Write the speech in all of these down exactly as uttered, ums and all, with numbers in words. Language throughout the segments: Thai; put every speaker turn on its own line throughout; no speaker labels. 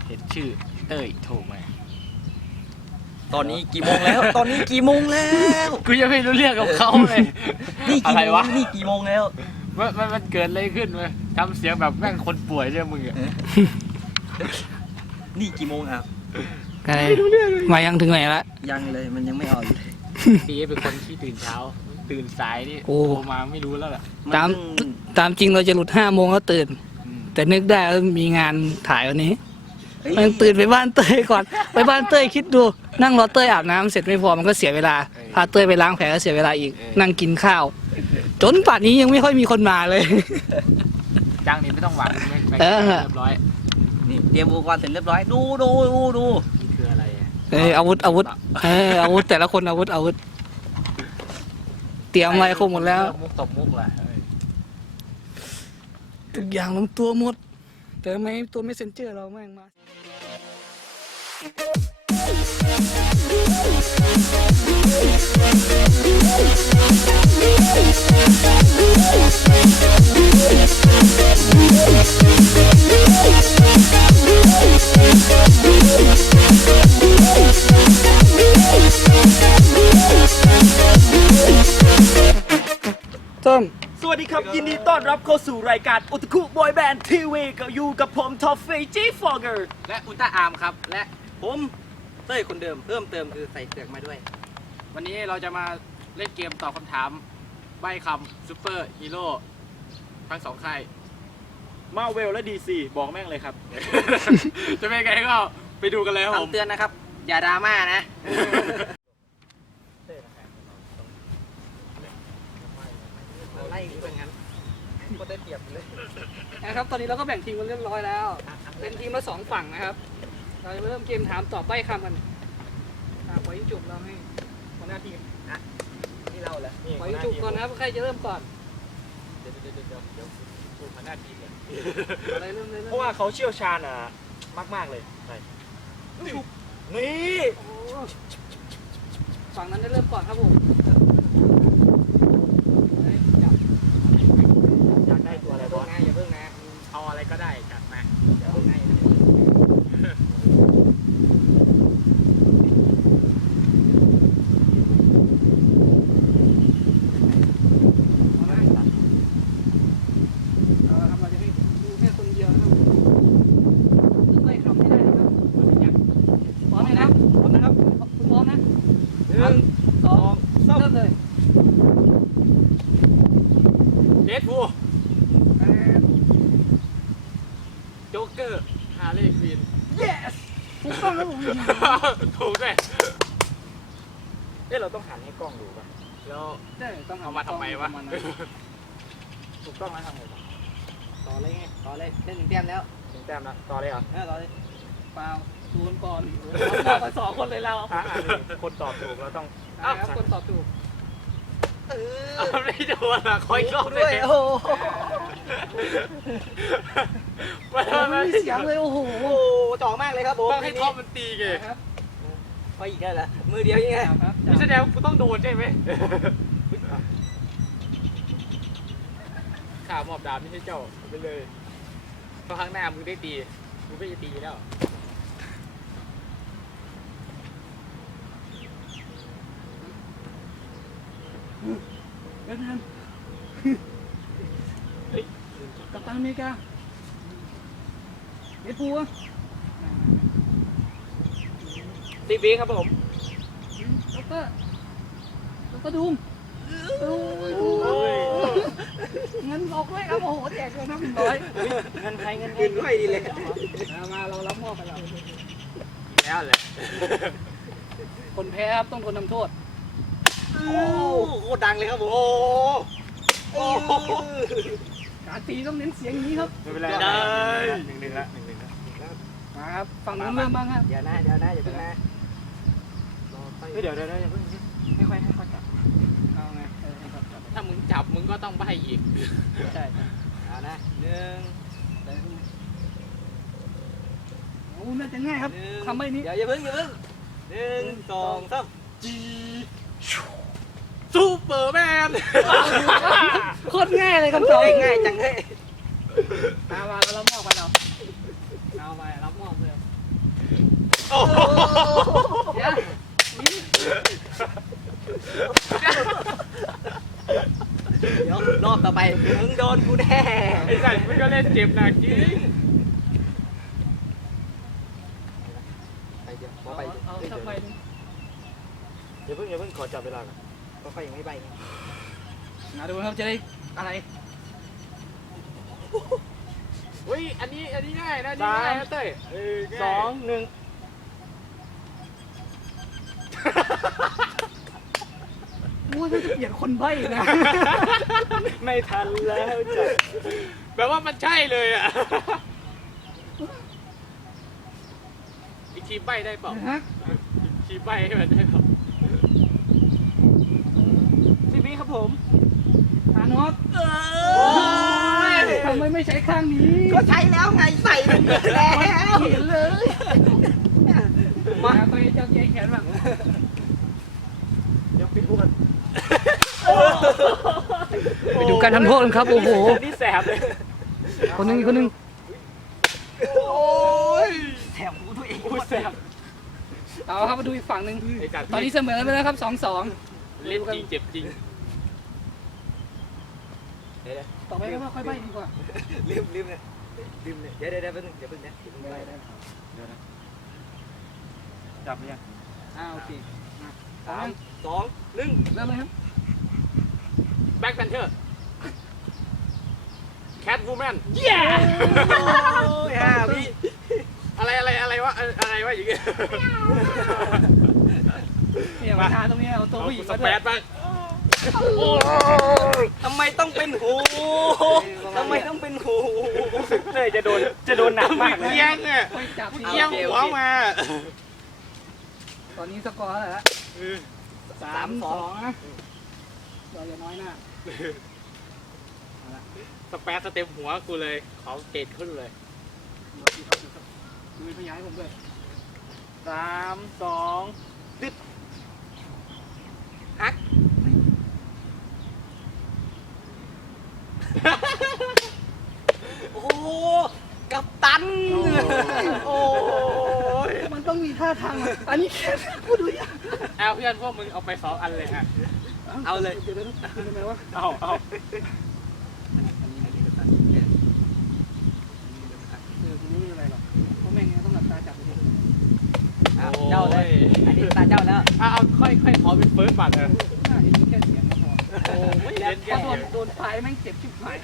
เห็นชื่อเต้ยโทรมา
ตอนนี้กี่โมงแล้ว ตอนนี้กี่โมงแล้ว
กูยังไม่รู้เรื่องกับเขาเลย
นี่กี่
อะไร
โม
วะ
งนี่กี่โมงแล้ว
มันมันมันเกิดอะไรขึ้นวะทำเสียงแบบแม่งคนป่วยเนี่ยมึงอะ
นี่กี่โมงครับ
ไงมายังถึงไหนละ
ยังเลยมันยังไม่ออกอยู่เลย
พี่เป็นคนที่ตื่นเช้าตื่นสายนี่
โอ้
โทรมาไม่รู้แล้วล่ะ
ตาม
นเพิ่ง
ตามจริงเราจะหลุดห้าโมงแล้วตื่น
อืม
แต่นึกได้ว่ามีงานถ่ายวันนี้
เฮ้ย
มันตื่นไปบ้านเต้ยก่อน ไปบ้านเต้ยคิดดู นั่งรอเต้ยอาบน้ำเสร็จไม่พอมันก็เสียเวลาพาเต้ยไปล้างแผลก็เสียเวลาอีก นั่งกินข้าว จนป่านนี้ยังไม่ค่อยมีคนมาเลย
จังนี่ไม่ต้องหวังไม่ไม่
เออ
เรียบร้อย
นี่เตรียมอุปกรณ์เสร็จเรียบร้อยดูดูดูดู
นี่คืออะไรอะ
เอออาวุธอาวุธเอออาวุธแต่ละคนอาวุธอาวุธ เตรียมอะไรครบหมดแล้ว
มุกตบมุกแหละเออ
ทุกอย่างลงตัวหมด แต่ทำไมตัวเมสเซนเจอร์เราแม่งมา ต้น
สวัสดีครับ ยินดีต้อนรับเข้าสู่รายการอุตคุบอยแบนด์ทีวีกับอยู่กับผมทอฟฟี่จีฟอร์เกอร์
และอุลตร้าอาร์มครับ และ
ผมเต้ยคนเดิมเพิ่มเติมคือใส่เปลือกมาด้วย
วันนี้เราจะมาเล่นเกมตอบคำถามใบ้คำซูเปอร์ฮีโร่ทั้งสองค่าย
มาเวลและดีซีบอกแม่งเลยครับ
จะเป็นไงก็ไปดูกันเลยครับผม
คำเตือนนะครับ อย่าดราม่านะ ไล่เป็นงั้นก็ได้เปรียบเลย
นะครับตอนนี้เราก็แบ่งทีมกันเรียบร้อยแล้ว เป็นทีมละสองฝั่งนะครับ เราจะเริ่มเกมถามตอบใบ้คำกันอ่ะขอยิงจุกเราให้หัวหน้าทีม
นี่เราแหละ
ขอยิงจุกก่อนนะครับใครจะเริ่มก่อน
เดี๋ยวเดี๋ยวเดี๋ยวเดี๋ยวเดี๋ยวพูดมาหน้าทีมเลย
อะไรเริ่มเลย
เพ
เริ่ม
ราะว่าเขาเชี่ยวชาญอ่ะมากๆเลยใช่นี่
โอ้ฝั่งนั้นได้เริ่มก่อนครับผมเฮ้ยจับ
อยากได้ตัวอะไร
อย่า
บ
เพิ่
อง ส
นะอย่าเพิ่งนะ
เอาอะไรก็ได้จัดมา
อย่าเพิ่งนะอย่าเพิ่งเอานะเอาละครับเราจะให้ดูแค่คนเดียวนะครับซึ่งไม่คำไม่ได้นะครับพร้อมไหมครับพร้อมนะครับคุณพร้อมนะหนึ่งสองเริ่มเลย
เดดพูลโจ๊กเกอร์ฮาร์เลย์ควีน
yes ถูกต้องครับผม
ถูกเลย
เอ๊ะเราต้องหันให้กล้องดูป่ะ
แล้ว
ได้ต้อง
เอามาทำไมวะ
ถูกต้องแล้วทำไงต่อ
ต่อเลยไงต่อเลยได้หนึ่งแต้มแล้ว
ถึงแต้มแล้วต่อเลยเหรอ
เออต่อเลยเปล่าศูนย์ก่อนเราบอกกันสองคนเลยเรา
อ่ะอ่ะนี่คนตอบถูกเราต้อง
อ้าวครับคนตอบถูก
เอาไม่โดนอ่ะคอยรอบเล
ด้วย
ย
โอ้โห
ไม่
โอ้
ไม่
ไม่มีเสียงเลยโอ้โห
โอ้จ่อมากเลยครับผม
ต้องให้ท็อปมันตีไง
ครับ
ไปอีกแล้วเหรอมือเดียวยังไง
ครับ
นี่แสดงว่ากูต้องโดนใช่ไหมข่าวหมอบดาบไม่ใช่เจ้าเอาไปเลยเพราะครั้งหน้ามึงได้ตีมึงไม่จะตีแล้ว
เวียดนามกัปตันอเมริกาเดดพูล
ตีบีครับผม
ด็อกเตอร์ด็อกเตอร์ดูมโอ้ยเงินออกด้วยครับโอ้โหแจกเลยนะหนึ่งร้อย
เงินใครเงิน
ยืนด้วยดีเลย
มาเรารับมอบกันเรา
แล้วเลย
คนแพ้ครับต้องคนทำโทษ
โอ้โหดังเลยครับผมโอ้โอ้โห
การตีต้องเน้นเสียงอย่างนี้ครับ
ไม่เป็นไร
ได้
หนึ่งหนึ่งละหนึ่งหนึ่งละ
มาครับฝั่งนู้นเริ่มบ้างครับ
เดี๋ยวนะเดี๋ยวนะอย่าเพิ่งนะ
เฮ้ยเดี๋ยวเดี๋ยวเดี๋ยวอย่าเพิ่งให้ค่อยให้ค่อยจับ
เอาไงเออให้ครับจับ
ถ้ามึงจับมึงก็ต้องใบอีก
ใช่
เอานะหนึ่ง
โอ้น่าจะง่ายครับคำใบ้นี้
เดี๋ยวอย่าเพิ่งอย่าเพิ่งหนึ่งสองสาม
จีซูเปอร์แมน
โคตรง่ายเลยคำตอบ
ง่ายจังเลย
มามาเรารับมอบกันเราเอาไปรับมอบเลย
อ้โห
เดี๋ยว
เดี๋ยวรอบต่อไปมึงโดนกูแน่
ไอ้สัตว์มันก็เล่นเจ็บหนักจริง
ไปเดี๋ยวขอ
เอา
ไป
เอาสักใบหนึง
อย่าเพิ่งอย่าเพิ่งขอจับเวลาก่อนก็ค่อยยังไม่ใบไง
นะดูนะครับจะได้อะไร
เฮ้ยอันนี้อันนี้ง่ายนะอันนี้ง่ายนะเต้ยเออง่าย
สองหนึ่ง
ว่าจะเปลี่ยนคนใบ้นะ
ไม่ทันแล้วจ้ะ
แบบว่ามันใช่เลยอ่ะอีกทีใบได้เปล่า
ฮะ
อีกทีใบให้มันได้เปล่า
สิบวิครับผม
อานอส
โอ้ย
ทำไมไม่ใช้ข้างนี้
ก็ใช้แล้วไงใส่ลงไปแล้ว
เห็นเลยมาไปเจ้าแย่แขนบ้าง
เดี๋ยวปิดพวกกัน
ไปดูการทำโทษกันครับโอ้โห
นี่แสบเลย
คนหนึงอีกคนหนึง
โอ้ยแถมหูตัวเอง
อู้แสบ
เอาครับมาดูอีกฝั่งหนึ่ง
ไอ้สัตว์
ตอนนี้เสมอกันไปแล้วครับสองสอง
เล่นจริงเจ็บจริง
เดี๋ยว
ต่อไปก็ค่อยใบ้ดีกว่า
ลืมลืมเนี่ยลืมเนี่ยเดี๋ยวเดี๋ยวเดี๋ยวแป๊บนึงเดี๋ยวเพิ่งนะเดี๋ยวเพิ่งใบนะ
เดี๋ยวนะจับหรือยัง
อ่าโอเคมา
สามสองหนึ่ง
เริ่มเลยครับ
แบ็คแพนเทอร์แคทวูแมน
เย้
โอ้ยห้าวิ
อะไรอะไรอะไรวะอะไรวะอย่างเงี้ย
เนี่ยมาทาตรงนี้เอาตัวผู้หญิง
ส
มาด้
เป
วย
ซบ้าง
ทำไมต้องเป็นหูทำไมต้องเป็นหู
เต้ยจะโดนจะโดนหนักมากเลย
เอียงอ่ะ
ไปจับที่
เอียงหัวมา
ตอนนี้สกอร์เท่าไหร่ละสามสองนะเราอย่าน้อยหน้า
สเปซสเต็มหัวกูเลยขอเกตขึ้นเลย
ดูเป็นพยานให้ผมด้วย
สามสอง
ฮักโอ้กับตันโอ้ย
มันต้องมีท่าทางอะอันนี้แค่พูดดูยาก
เอาเพื่อนพวกมึงเอาไปสองอันเลยฮะ
เอาเลย
เดี๋ยวเดี๋ยวเดี๋ยวทำไมวะ
เอาเอา
เออคุณไม่มีอะไรหรอกเพราะแม่งเนี่ยต้องหลับตาจับไปเลย
เอาเจ้าเลยอันนี้ตาเจ้าแล้ว
เอาเอาค่อยค่อยขอเป็นเฟิร์สบัตรเถอะ
น่าจะมีแค่เสียงก็พอ
โอ้ย
แล้
เล่
วน พ
แค่
อโดนโดนปลายแม่งเจ็บชิบหาย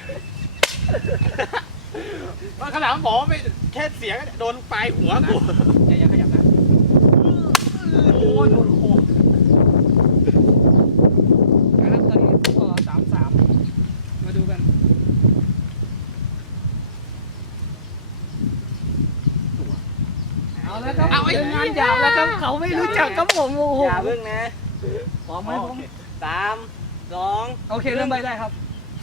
ว่าขนาดมันบอกว่าไม่แค่เสียงโดนปลายหัวกู
อย่าอย่าขยับนะโอ้ยโดนโคงนะครับตอนนี้ก็สามสามมาดูกันเอาแล้วครับเรื่องงานหยาบแล้วครับเขาไม่รู้จักครับผมโอ้โห
อย่าเพิ่งนะ
พร้อมไหมผม
สามสอง
โอเคเริ่มใบได้ครับ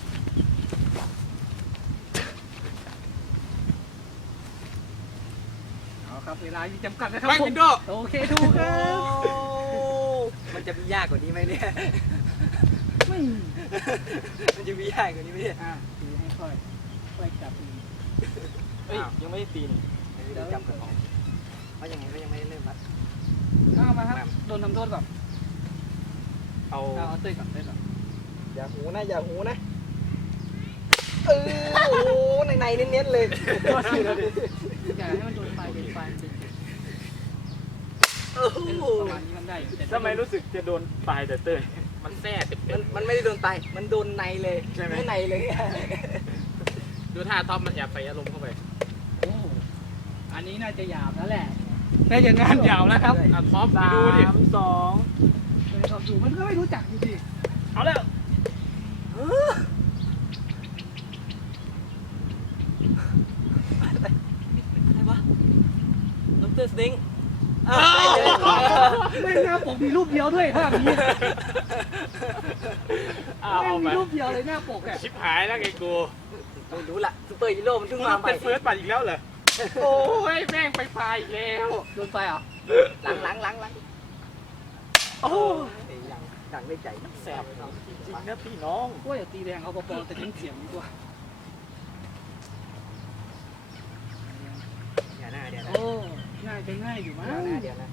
เอาครับเวลาจำกัดนะครับ
แบ็ค
ผ
วิ
ม
นโดว์
โอเคถูกครับ
มันจะมียากกว่านี้ไหมเนี่ย
ไม่
มันจะมียากกว่านี้ไหมเนี่ย
อ่ะถือให้ค่อยค่อยจับมือ
เฮ้ยยังไม่ได้ตีน
เดี๋ยวจับกันออกเพราะยังไงก็ยังไม่ได้เริ่มมัด
เอามาครับโดนทำโทษก่อน
เอา
เอาเอาเต้ยก่อนเต้ยก่อน
อย่าหูนะอย่าหูนะเออโอ้โหในในเน้นๆเลย
อย่าให้มันโดนปลายเป็นปลายเป็น
โอ้โห
ประมาณนี้มันได้อยู่แต่
ทำไมรู้สึกจะโดนปลายแต่เต้ย
มันแซ่เต็ม
มันมันไม่ได้โดนไตมันโดนในเลยไม่ในเลย
ๆดูท่าท็อปมันแอบใส่อารมณ์เข้าไป
โอ้อันนี้น่าจะหยาบแล้วแหละน่าจะงานหยาบแล้วครับ
อ่ะท็อปไป
สา
ดูดิ
มสอง
เลยขอบดูมันก็ไม่รู้จักอยู่ดี
เอาแล้ว
อะไรวะดรสติงอ้าวไปเลย
ไม่หน้าปกมีรูปเดียวด้วยภาพนี้
เอา
แม่
เอา
ง
ไป
มีรูปเดียวเลยหน้าปกอ่ะ
ชิบหายแล้วไงกู
ไม่รู้ละซูเปอร์ฮีโร่มันเพิ่ง
มึง
มา
ต้อง
ใหม่
เป็นเฟิร์สบัตรอีกแล้วเหรอโอ้ยแม่งไปปลายอีกแล้ว
โดนไฟเหรอ
หลังหลังหลังหลัง
โอ้
ไอ้ยังดังในใจแสบ
จริงๆนะพี่น้อง
ก็อย่าตีแรงเอาเบาๆแต่เน้นเสียงดีกว่า
อย่าหน้าเดี๋ยวนะ
โอ้หน้าจะง่ายอยู่มั้ง
เดี๋ยวนะเดี๋ยวนะ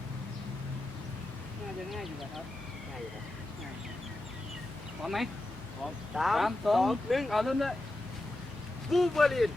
น่าจะง่ายอยู่นะครับ
ง่ายอยู่นะ
พร้อมไหม
สา
สาม มสองหนึ่งเอาเริ่มเลย
บูเบอริน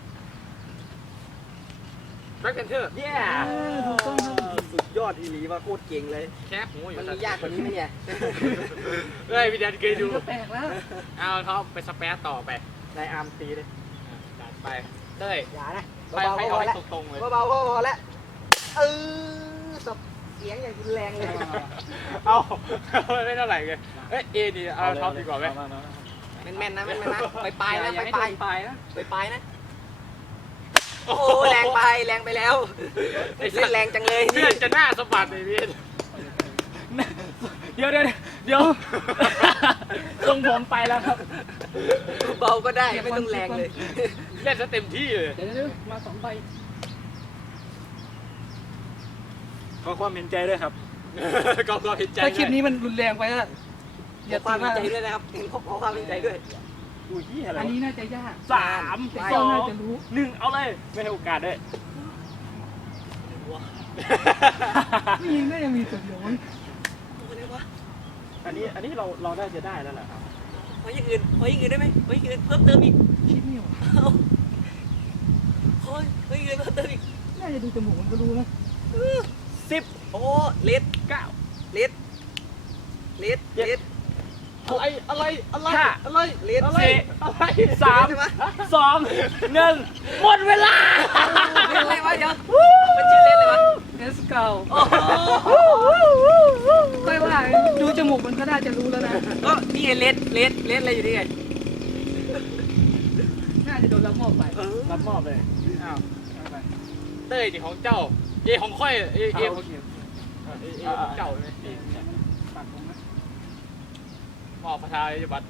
แบ็คแพนเทอร์
เย้
เออถูกต้องครับ
สุดยอดทีหลีว่าโคตรเก่งเลย
แคบหมูอยู่
มันมียากกว่านี้ไหมเนี่ย
เฮ้ยพี่แดนเคยดู
ก็แปลกแล้ว
เอาท็อปไปสเปซต่อไป
นายอาร์มตีเลย
จัดไปเต้ย
อย่านะ
ไป
เบา
ไป
ๆพ
เอา
อ
ให้
แล้ว
ตรงๆเลย
เบาๆพอพอแล้วเออสับเสียงอย่างรุนแรงเลย
เอาไม่เท่าไหร่เลยเอ้ยเอนี่เอาท็อปดีกว่าไหม
แม่นๆนะแม่นๆนะไปปลายนะ
อย่
ไป
ให้
ปลาย
โดนปลายนะ
ไปปลายนะโอ้แรงไปแรงไปแล้วเล่นแรงจังเลย
เพื่อนจะหน้าสะบัดเลยพี่
เดี๋ยวเดี๋ยวเดี๋ยวทรงผมไปแล้วครับ
เบาก็ได้ไม่ต้องแรงเลย
เล่นซะเต็มที่เลย
เดี๋ยวเดี๋ยวมาสองใบ
ขอความเห็นใจด้วยครับ
ก็ก็เห็นใจ
ถ้าคลิปนี้มันรุนแรงไปอะ
ขอความเป็นใจด้วยนะครับเห็นขอความเป็นใจด้วย
อุ้ยอะไร
อันนี้น่าจะยาก
สาม
แต่
ส
ก็
อง
น่าจะรู้
หนึ่งเอาเลย ไม่ให้โอกาสด้วย
ไม่ยิงก็ยังมีตัวเดียวมั้ง
อันนี้อันนี้เราเราได้จะได้แล้วแหละครับ
ขออย่างอื่นขออย่างอื่นได้ไหมขออย่างอื่นเพิ่มเติมอีก
คิดไม่ออก
ขอขออย่างอื่นเพิ่มเติมอีก
น่าจะดูจมูกมันก็รู้นะ
สิบโอ้เลด
เก้า
เลดเลดเลด
อะไรอะไรอะไร
ห้า
อะไร
เลด
อะไร
สี่
อะไร
สาม
ใช่ไหม
สองหนึ่งหมดเวลา
เลดอะไรวะเดี๋ยวมันชื่อเลดอะไรวะ
เอสเก่า
โอ้โห
ค่อยว่าดูจมูกมันก็น่าจะรู้แล้วนะ
ก็นี่ไงเลดเลดเลดอะไรอยู่นี่ไง
น่าจะโดนรับมอบไป
รับมอบเลย
อ้าว
เอาไป
เต้ยนี่ของเจ้าเอของค่อยเอเอ
เอา
ข
โอ
อง
เค
เอเอของเจ้าไหม
ปากผมนะ
มอบประธานยบัตร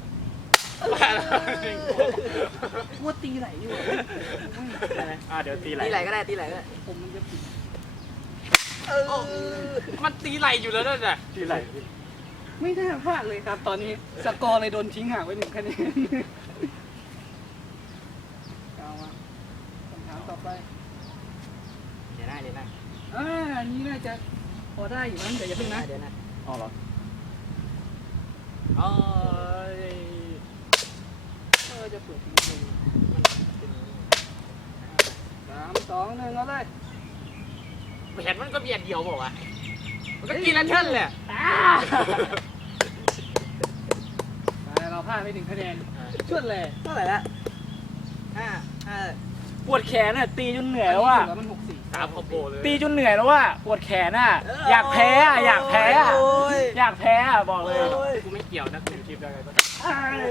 ว่าตีไหนอยู่
อ่าเดี๋ยวตีไหล
ตีไหลก็ได้ตีไหลก็ได้
ผมมันจะผิด
เออ
มันตีไหลอยู่แล้วนั่นน่ะ
ตีไหล
ไม่น่าพลาดเลยครับ ตอนนี้สกอร์เลยโดนทิ้งห่างไว้หนึ่งคะแนนเอามาคำถามต่อไป
เดี๋ยวนะเดี๋ยวนะ
อ่าอันนี้น่าจะพอได้อยู่มั้งแต่อย่าเพิ่งนะ
เดี๋ยวนะ
อ๋อเหรอ
อ๋อ
เออจะเปิดทิ้งเลยสามสองหนึ่งเอาเลย
เห็นมันก็มีอันเดียวบอกว่าวะมันก็กินแล้วเท่นแหละ
แต่เราพลาดไปหนึ่งคะแนนชวดเลย
เท่าไหร่ละห้าห้า
ปวดแขนอ่ะตีจนเหนื่อยแล้วว่ะ
แล้วมันหกสี่
สามคอมโบเลย
ตีจนเหนื่อยแล้วว่ะปวดแขนอ่ะ อยากแพ้อ่ะอยากแพ้อ่ะ
โอ้ย
อยากแพ้อ่ะบอกเลย
โอ้ย
กูไม่เกี่ยวนะกูคลิปได้ไง
ไอ้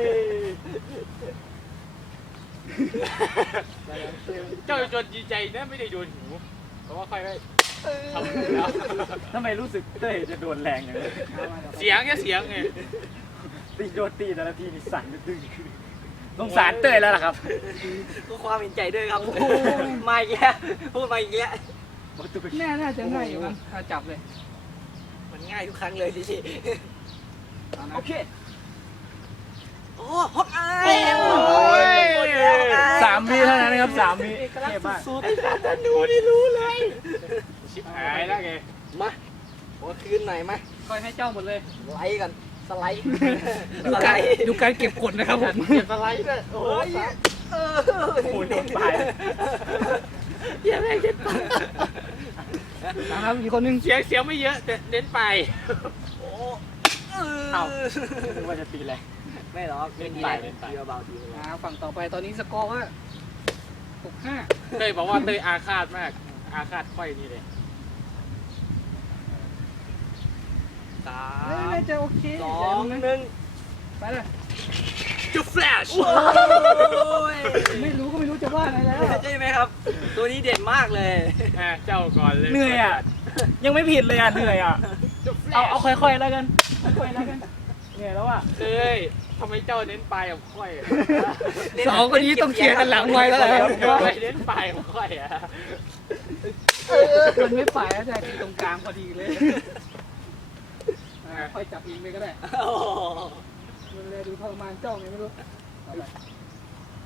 เจ้าจนดีใจนะไม่ได้โดนหูเพราะว่าค่อยไม่
เออ
ทำแล้ว
ทำไมรู้สึกเต้ยจะโดนแรงอย่างนี้
เสียงแค่เสียงไง
ตีโดนตีแต่ละทีนี่สั่นตึงสงสารเต้ยแล้วล่ะครับ
ก็ความเห็นใจด้วยครับมาอีกแล้วพูดมาอีกแล้ว
แน่น่าจะง่ายอยู่มั้งถ้าจับเลย
มันง่ายทุกครั้งเลยจริง
เอานะ
โอเค
ๆโอ้ฮอกอาย
โอ้ย
สามวิเท่านั้นนะครับสามวิเท่มาก
สุดๆถ้าดูได้รู้เลย
ชิบหายแล้วไง
มาขอคืนหน่อยมา
คอยให้เจ้าหมดเลย
ไลค์กันสไลด์
ดู
สไล
การ
ด์
ดูการเก็บกดนะครับผม
เปลี่ยนสไลด์ด้วยโอ้
โอ้
ย
ยเออ
โอ้ยโดนปลาย
อย่าแม่งเจ็บปาก
นะครับอีกคนนึง
เสียงเสียงไม่เยอะแต่เน้นไป
โอ้เอ
เอ้า
อ
นึกว่าจะตีแรง
ไม่หรอก
เล่นไปเล่นไป
เบาๆทีเบา
อ่าฝั่งต่อไปตอนนี้สกอร์ว่าหกห้า
เต้ยบอกว่าเต้ยอาฆาตมาก อาฆาตค่อยนี่เลย
ๆสา
เอ้ย
ม
น่าจะโอเค
สองหนึ่ง
ไปเลย
จูแฟลช
โอ้ย
ไม่รู้ก็ไม่รู้จะว่าอะไรแล้ว
ใช่ไหมครับ ตัวนี้เด่นมากเลย
อ่ะเจ้าก่อนเลย
เหนื่อยอ่ะ ยังไม่ผิดเลยอ่ะเหนื่อยอ่ะ
จูแฟล
เอา
ช
เอาค่อยๆแล้วกันค่อยๆแล้วกันเหนื่อยแล้วอ่ะ
เต้ยทำไมเจ้าเน้นไปกับค่อยอะ
สองคนนี้ต้องเคลียร์กันหลังไว้แล้วแหละครับ
ทำไมเน้นไปกับค่อยอ่ะ
มันไม่ฝ่ายแล้วแต่ที่ตรงกลางพอดีเลยอ่าค่อยจับเองไปก็ได้
โอ้โห
มันเลยดูทรมานจ้องไงไม่รู้เอาไป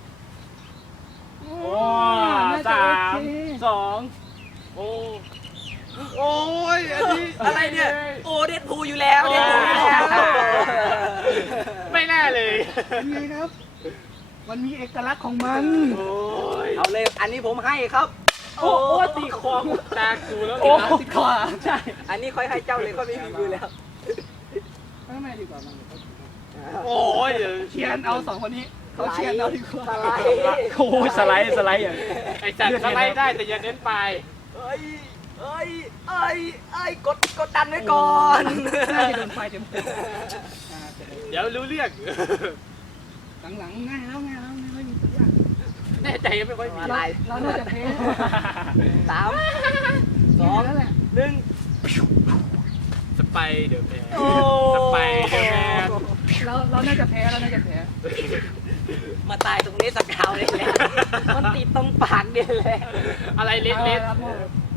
โอ้สามสอง
โอ้โอ้ยอันนี้
อะไรเนี่ย โอเดดพูอยู่แล้วเดดพูอยู่แล้ว
ไม่แน่เลย
ยังไงครับ มันมีเอกลักษณ์ของมัน
โอ้ย
เอาเลย อันนี้ผมให้ครับ
โอ้ตีคอตากูแล้ว
โอ้
ติดคอใช่
อันนี้ค่อยให้เจ้าเลยค่อยไม่มีมือแล้ว
ไม่ไม่ดีกว่ามัน
โอ้ย
เชียนเอาสองคนนี้เขาเชียนเอาดีกว่า
สไลด์
โอ้ยสไลด์สไลด์อย่าง
ไอ้สัตว์สไลด์ได้แต่อย่าเน้นไป
เอ้ยเอ้ยเอ้ยเอ้ยกดกดดันไว้ก่อน
น่าจะโดนไฟเต็มเต็ม
เดี๋ยวรู้เรื่อง
หลังๆง่ายแล้วง่ายแล้วไม่ค่อยมีตัวอย่าง
แน่ใจไม่ค่อยมี
อะไร
เราน่าจะแพ้
สามส
ส
อ
อง งแล้วแหละ
หนึ่ง
สไปเดอร์แมน
โอ้
สไปเดอร์แมน
เราเราน่าจะแพ้เราน่าจะแพ้
มาตายตรงนี้สักคราวเลยแหละมันติดตรงปากเดียวเลย
อะไรเล็ดเล็ด
อาละครับโม่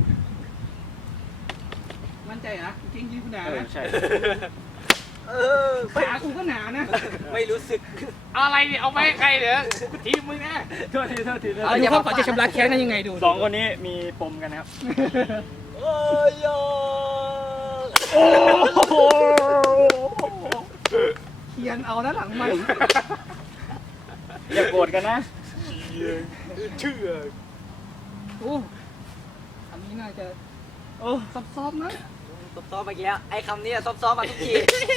มั่นใจนะจริงจริงคุณหนา
เออ
นะ
ใช่
เออ
ขากูก็หนานะ
ไม่รู้สึก
อะไรเนี่ยเอาไปให้ใครเดี๋ยวกูทีมมึงนะ
โทษทีโทษทีโทษ
เอา
ที
ดูครับเขาจะชำระแค้นกันยังไงดู
สองคนนี้มีปมกันครับ
โอ้ยโย
โอ้โห
เขียนเอาด้านหลังมัน
อย่าโกรธกันนะ
เชื่อ
โอ้อันนี้น่าจะ
โอ้
ซับซ้อนนะ
ซบซ้อมมาอีกแล้วไอ้คำนี้ซบซ้อมมาทุกที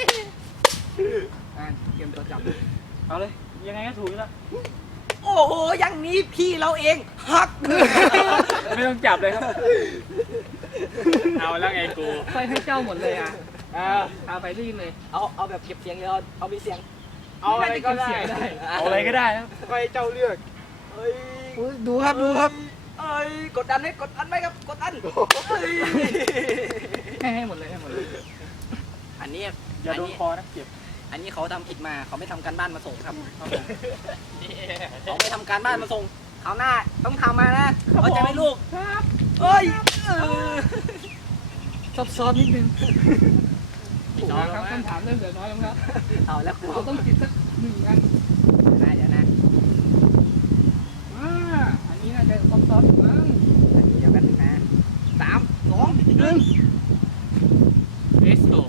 อ่าเตรียมตัวจับ
เอาเลย ยังไงก็ถูกอยู่แล้ว
โอ้โหอย่างนี้พี่เราเองหัก
ไม่ต้องจับเลยครับ
เอาแล้วไงกู
ค่อยให้เจ้าหมดเลยอ่ะ
เอา
เอาไปรีบเลย
เอาเอาแบบเก็บเสียงเลยเอาเอามีเสียง
เอาอะไรก็ได้
ได้
เอาอะไรก็ได้ครับ
ไปเจ้าเลือก
เอ้ย
ดูครับดูครับ
เอ้ยกดดันไหมกดดันไหมครับกดดันเอ้ย
ให้ให้หมดเลยให้หมดเลย
อันนี้
อย่า
อัน
โดน
นี้
คอนะเจ็บ
อันนี้เขาทำผิดมาเขาไม่ทำการบ้านมาส่งครับเขาไม่ทำการบ้านมาส่งคราวหน้าต้องทำมานะเข้าใจไหมลูก
ครับ
เอ้ยเออ
ซับซ้อนนิดนึง
อีก
ค
น้อย
รับ
แล้ว
คำถามเริ่มเหลือน้อยแล้วครับ
เอาแล้วกู
เราต้องติดสักหนึ่งอัน
ได้เดี๋ยวนะ
อ่าอันนี้น่าจะซับซ้อนอยู่มั้ง
เดี๋ยวกันงนะสามสอง
หนึ่ง
เอสโต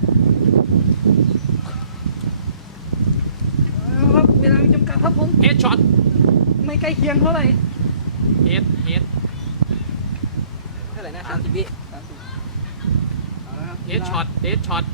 เอาครับเวลามีจำกัดครับผม
เฮดช็อต
ไม่ใกล้เคียงเท่าไหร่
เฮดเฮด
เท่าไหร่นะสามสิบวิ
เฮดช็อตเฮดช็อต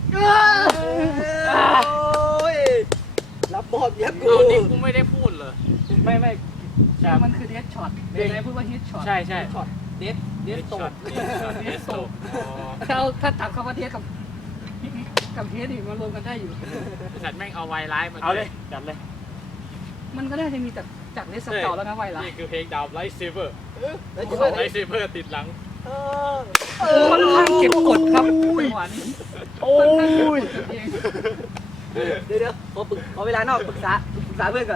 โอ้ยรับบอลเยอะกู
เอานี่กูไม่ได้พูดเลย
ไม่ไม่
ชื่อมันคือเดชช็อตเดี๋ยวไหนพูดว่าเฮดช็อต
ใช่ใช่
ช็อตเด็ดเด็ดตก
เฮดโต
ถ้าเอาถ้าตัดคำว่าเทสกับกับเฮดอีกมารวมกันได้อยู่
สัตว์แม่งเอาไวไลฟ์มา
เอาเลยจัดเลย
มันก็น่าจะมีจากจากเลสเก่าแล้วนะไวละ
นี่คือเพลงดาวไลท์เซเวอร์
แล้วจะ
ไลท์เซเวอร์ติดหลัง
เออ
ค่อนข้างเก็บกดครับจังหวะนี้
โอ้ย
เอง
เดี๋ยวเดี๋ยวขอปรึกขอเวลานอกปรึกษาปรึกษาเพื่อนก่อน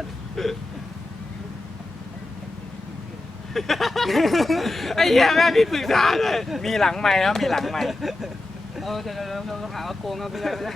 ไอ้เหี้ยแม่พี่ปรึกษาเลย
มีหลังใหม่ครับมีหลังใหม่
เออเดี๋ยวเราเราหาว่าโกงเอาไปได้ไม่ได้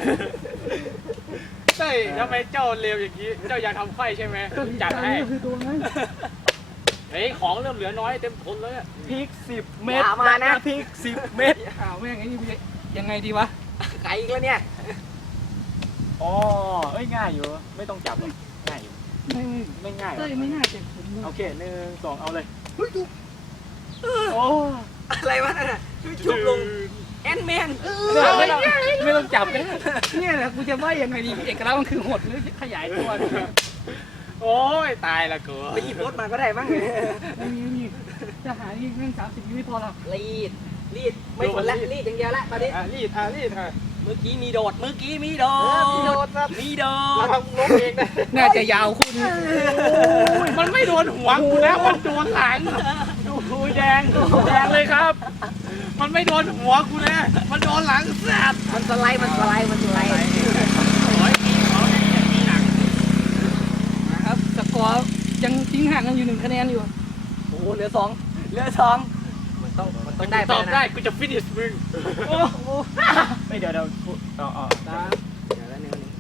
ใช่ทำไมเจ้าเร็วอย่างนี้ เจ้าอยากทำไข่ใช่ไหมจัดให้
ก็คือตัวนั้น
เฮ้ยของเริ่มเหลือน้อยเต็มทนแล้วเนี่ย
พริกสิบเม็ดนะพริกสิบเม็ด
ข่าวแม่งไอ้นี่ยังไงดีวะ
ไก่อีกแล้วเนี่ย
อ๋อเอ้ยง่ายอยู่ ไม่ต้องจับหรอกง่ายอยู่
ไม่
ไม่ง่ายหร
เต้
อย
ไม่น่าเจ็บผมเลย
โอเคหนึ่งสองเอาเลย
เฮ้ยดู
โอ้
อะไรวะนั่นน่ะชุบลงแอนแมน
ไม่ต้องไม่ต้องจับเลย
เนี่ยแหละกูจะว่ายังไงดีเอกลักษณ์มันคือหดหรือขยายตัว
โอ้ยตายละกู
ไปหยิบรถมาก็ได้มั้ง
ไม่มีไม่มีจะหาที่เรื่องสามสิบวิไม่พอหรอก
รีดรีดไม่สนแล้วรีดอย่างเดียวละตอนนี้
อ่ะรีดอ่ะรีดอ่ะ
เมื่อกี้มีโดดเมื่อกี้มีโดด
มีโดดครับ
มีโด
เรา
ด
ทำลบเองนะ
น่าจะยาวคู่นี้
มันไม่โดนหัวกูแล้วมันโดนหลัง
โอ้ยแดงแดงเลยครับ
มันไม่โดนหัวกูนะมันโดนหลังแสบ
มันสไลด์มันสไลด์มันสไลด์
โอ้ยมีของมีหนัง
นะครับสกอร์ยังทิ้งห่างกันอยู่หนึ่งคะแนนอยู่
โอ้โหเหลือสองเหลือสองมันต้องมันต้องได้
ตอบ
ไป
ได้
นะ
กูจะฟินิชมึง
โอ้โหไม่เดี๋ยวเดี๋ยวอ๋ออ๋อ
สาม
เดี๋ยวแล้วเดี๋ยวนี้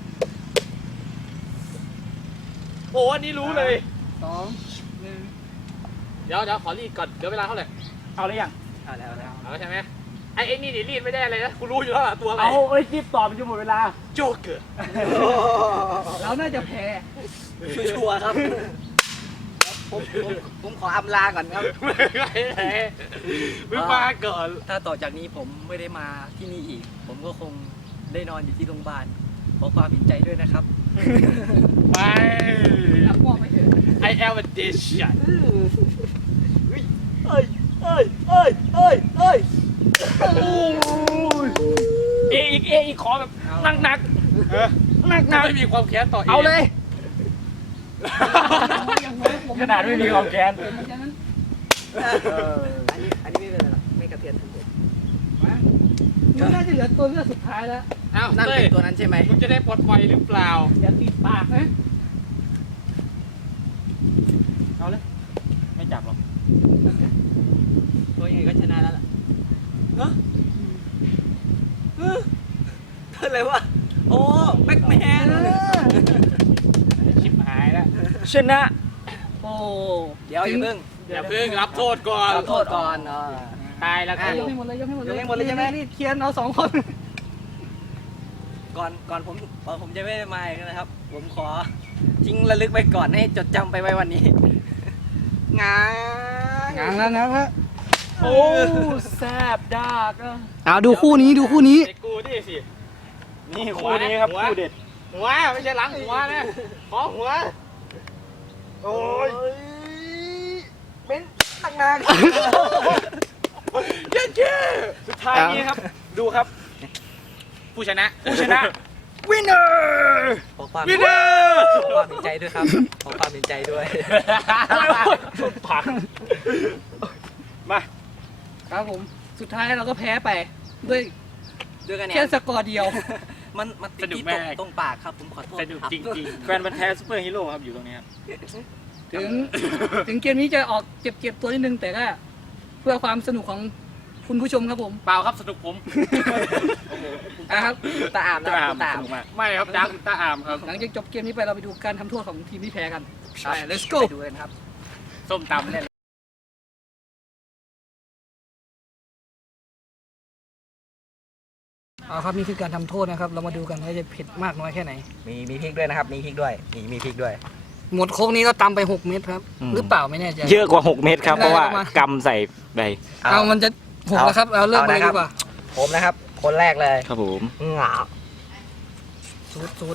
โอ้อันนี้รู้เลย
สองหนึ่ง
เดี๋ยวเดี๋ยวขอรีดก่อนเดี๋ยวเวลาเท่าไหร่
เอาเลยยัง
เอาแล้วเอาแล้ว
เอาแล้วใช่ไหมไอ้ไอ้นี่นี่รีดไม่ได้อะไรนะกูรู้อยู่แล้วตัวอะไร
เอาไอ้ยรีบตอบมันจะหมดเวลา
โจ๊กเกอร์
เราน่าจะแพ้
ชัวร์ครับผมผมผมขออำลาก่อนครับ
ไม่ไหนมึงมาก่อน
ถ้าต่อจากนี้ผมไม่ได้มาที่นี่อีก ผมก็คงได้นอนอยู่ที่โรงพยาบาลขอความเห็นใจด้วยนะครับ
ไป
รับมอบไปเถอะ
I am a dish shot
เอ้ยเอ้ยเอ้ยเอ้ยเอ้ย
เออีกเออีกขอแบบหนักหนัก
เออ
หนักหนัก
ไม่มีความแค้นต่อ
เอาเลย
อย่างน้อยผม
ขนาดไม่มีความแค้น
มันจะนั้น
อันนี้อันนี้ไม่เป็นไรหรอกไม่กระเทือนถึงผม
มันน่าจะเหลือตัวเลือกสุดท้ายแล้ว
เอ้า
นั่น
เต้
เป็
ย
นตัวนั้นใช่ไหม
มึงจะได้ปลดปล่อยหรือเปล่า
อย่าติดปากนะ
เอาเลย ไม่จับหรอก
ตัวยังไงก็ชนะแล้วล่ะ
อะไรวะโอ้แบ็กแมน
ชิบหายแล้ว
ชนะ
โอ้
เดี๋ยวอย่าเพิ่ง
อย่าเพิ่งรับโทษก่อน
ขอโทษก่อนเออ
ตายแล้ว
อ่ะ
ยกให้หมดเลยยกให้หมดเลย
ยกให้หมดเลยใช่ไหม
นี่เคียนเอาสองคน
ก่อนก่อนผมก่อนผมจะไม่ได้มาอีกนะครับ ผมขอทิ้งระลึกไว้ก่อนให้จดจำไปไว้วันนี้งาง
างแล้วนะฮะ
โอ้แซบดากอะ
เอาดูคู่นี้ดูคู่นี้
ไอ้กูดิสิ
นี่คู่นี้ครับ
หัว
คู่เด็ด
หัวไม่ใช่หลังหัวนะขอหัว โอ้ย
เป็นตั้งงาน
เย้เย้
สุดท้ายนี้ครับ ดูครับ
ผู้ชนะ
ผู้ชนะ winner
ขอความ
วินเนอร์
ขอความเห็นใจด้วยครับขอความเห็นใจด้วย
สุดผัก มา
ครับผมสุดท้ายเราก็แพ้ไปด้วย
ด้วยกัน
แค่
เนี่ย
สกอร์เดียว
มันมันติดที่ตรงตรงปากครับผมขอโทษ
สนุก
ครับ
จริง
แฟนบันธุ์แท้ซูเปอร์ฮีโร่ครับอยู่ตรงนี้ครับ
ถึงถึงเกมนี้จะออกเจ็บๆตัวนิดนึงแต่ก็เพื่อความสนุกของคุณผู้ชมครับผม
ๆเปล่าครับสนุกผม
นะครับ
ตาอามนะ
ตา
คุณตา
ส
อาม
นุกมาก
ไม่ครับดังตาอามครับ
หลังจากจบเกมนี้ไปเราไปดูการทำโทษของทีมที่แพ้กันไป let's go
ไปดูกันครับ
ส้มตำเนี่ย
เอาครับนี่คือการทำโทษนะครับ เรามาดูกันว่าจะเผ็ดมากน้อยแค่ไหน
มีมีพริกด้วยนะครับ มีพริกด้วยมีมีพริกด้วย
หมดโค้กนี้เราตำไปหกเม็ดครับ หรือเปล่าไม่แน่ใจ
เยอะกว่าหกเมตรครับ เพราะว่า
ได้ประมาณ
กำใส่ไป
เอามันจะหกแล้วครับเอาเริ่มไปเลยดีกว่า
ผมนะครับ คนแรกเลย
ครับผม
งา
สูตรสูตร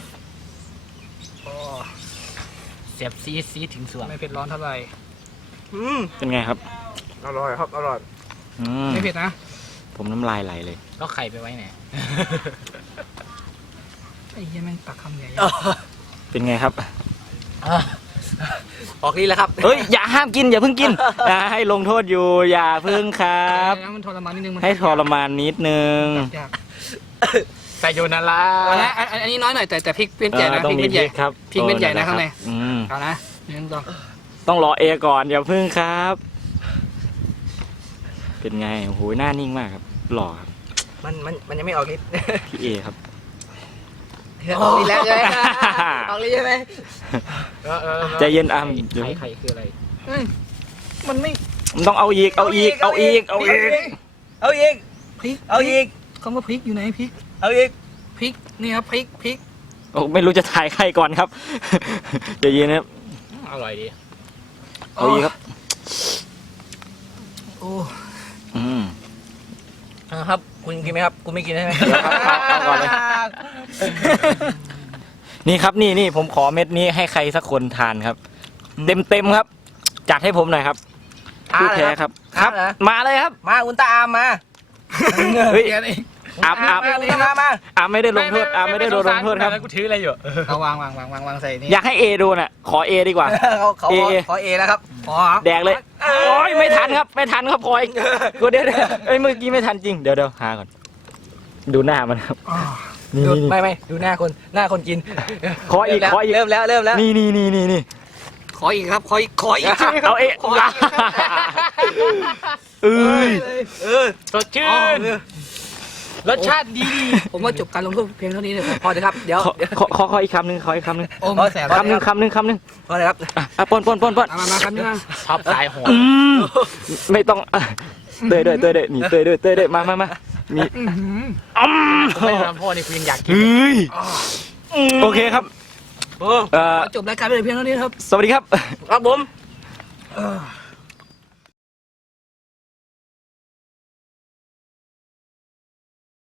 เสียบซีซีถึงสวง
ไม่เผ็ดร้อนเท่าไหร่
อืม
เป็นไงครับ
อร่อยครับอร่อย
อืม
ไม่เผ็ดนะ
ผมน้ำลายไหลเลย
แล้วไข่ไปไว้ไหน
ไอ้เหี้ยแม่งตักคำใหญ่
เป็นไงครับ
ออกนี่แหละครับ
เฮ้ย อย่าห้ามกิน อย่าเพิ่งกิน อ่าให้ลงโทษอยู่ อย่าเพิ่งครับ
แล้วมันทรมานนิดนึงมัน
ให้ทรมานนิดนึง
ยาก
ไซโยนารา
เอาละอันอันอันนี้น้อยหน่อยแต่แต่พริกเป็นใหญ่นะ
เออต้อ
พ
ง
ริก
มี
เป็น
พ
ให
ริ
ญ่
กครับ
พริกเม็ดใหญ่นะ
โอ้
ข้างใน
อืม
เอานะหนึ่งสอง
ต้องรอเอก่อน อย่าเพิ่งครับ เป็นไง โอ้โห หน้านิ่งมากครับ หล่อครับ
มันมันมันยังไม่ออกฤทธิ์
พี่เอครับ
ออกฤทธิ์แล้วใช่ไหมออกฤทธิ์ใช่ไหม
ใจเย็นอ่ำเดี๋ยว
ไข่ไข่คืออะไร
เอ้ยมันไม่
มันต้องเอาอีก เอาอีก เอาอีก เอาอีก
เอาอีก
พริก
เอาอีก
คำว่าพริกอยู่ไหนพริก
เอาอีก
พริกนี่ครับพริกพริก
โอ้ไม่รู้จะถ่ายใครก่อนครับ ใจเย็นนะครับ
อร่อยดี
เอาอีกครับ
โอ้
อืม
ครับ คุณกินไหมครับ คุณไม่กินใช่ไหม
เอาก่อนเลย นี่ครับนี่นี่ผมขอเม็ดนี้ให้ใครสักคนทานครับ เต็มเต็มๆครับ จัดให้ผมหน่อยครับผู้แพ้ครับ ครับ มาเลยครับ
มาอุลตร้าอามมา
เฮ้ย
เดี๋ยวนี่
อาบอาบ
มาเลยมามา
อาบไม่ได้ลงโทษอาบไม่ได้โดนลงโทษครับ
กูถืออะไรอยู่
เอาวางวางวางวางวางใส่นี่
อยากให้เอโดนอ่ะ ขอเอดีกว่า
เขาเขา
เอ
ขอเอแล้วครับ
อ๋อ
แดกเลย โอ้ยไม่ทันครับ ไม่ทันครับพลอยกูเดี๋ยวเดี๋ยวเอ้ยเมื่อกี้ไม่ทันจริง เดี๋ยวเดี๋ยวหาก่อน ดูหน้ามันครับ
อ๋อ
นี่
ดู
นี่
ไม่ไม่ดูหน้าคนหน้าคนกิน
ขออีก
เริ่มแล้ว
ขออีก
เริ่มแล้วเริ่มแล้ว
นี่นี่นี่นี่นี่
ขออีกครับขออีกขออีก
เอาเอเอ้ย
เออ
สดชื่นรสชาติดี
ผมว่าจบการลงโทษเพียงเท่านี้เลยครับ
พอเลยครับเดี๋ยว
ขอ
เดี๋ยว
ขอขอขออีกคำหนึ่งขออีกคำหนึ่ง
โอ้มาแสบ
พอ
คำหนึ่งคำหนึ่งคำหนึ่ง
พอเลยครับ
อ่ะอ่ะป้อนป้อนป้อนป้อน
เอามามาครับนี่มา
ชอบสายหัว
อืมไม่ต้องอ่ะเตยด้วยเตยด้วยนี่เตยด้วยเตยด้วยมามามามี
อืมไม่ทำพ่อนี่กูยังอยากกิน
เฮ้ยโอเคครับ
โอ้
เอ่อ
จบรายการไปเลยเพียงเท่านี้ครับ
สวัสดีครับ
ครับผม
เ